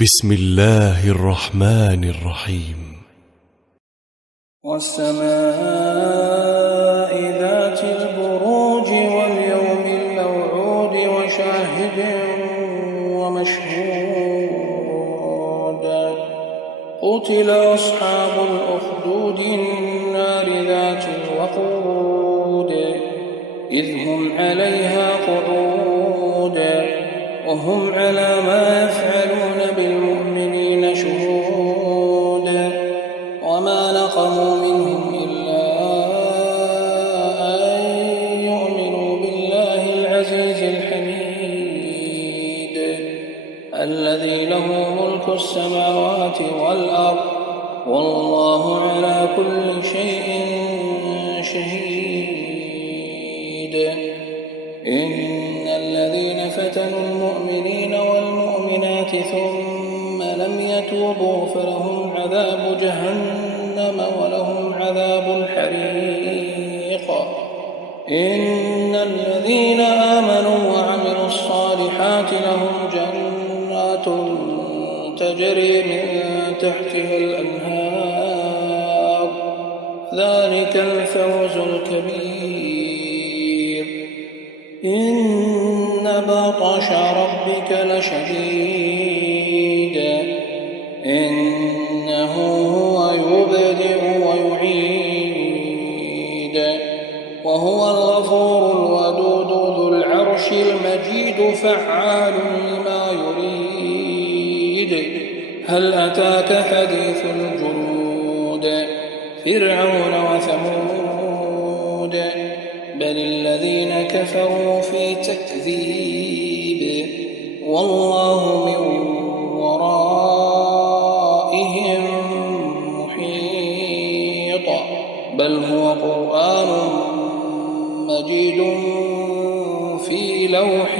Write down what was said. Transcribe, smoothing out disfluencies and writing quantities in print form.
بسم الله الرحمن الرحيم. والسماء ذات البروج واليوم الموعود وشاهد ومشهود قتل أصحاب الأخدود النار ذات الوقود إذ هم عليها قعود وهم على ما يفعلون بالمؤمنين شهود وما نقموا منهم إلا أن يؤمنوا بالله العزيز الحميد الذي له ملك السماوات والأرض والله على كل شيء شهيد. إن الذين فتنوا المؤمنين والمؤمنات ثم لم يتوبوا فلهم عذاب جهنم ولهم عذاب الحريق. إن الذين آمنوا وعملوا الصالحات لهم جنات تجري من تحتها الأنهار ذلك الفوز الكبير. إن بطش ربك لشديد إنه هو يبدئ ويعيد وهو الغفور الودود ذو العرش المجيد فعال لما يريد. هل أتاك حديث الجنود فرعون وثمود بل الذين كفروا في تكذيب والله من ورائهم محيط. بل هو قرآن مجيد في لوح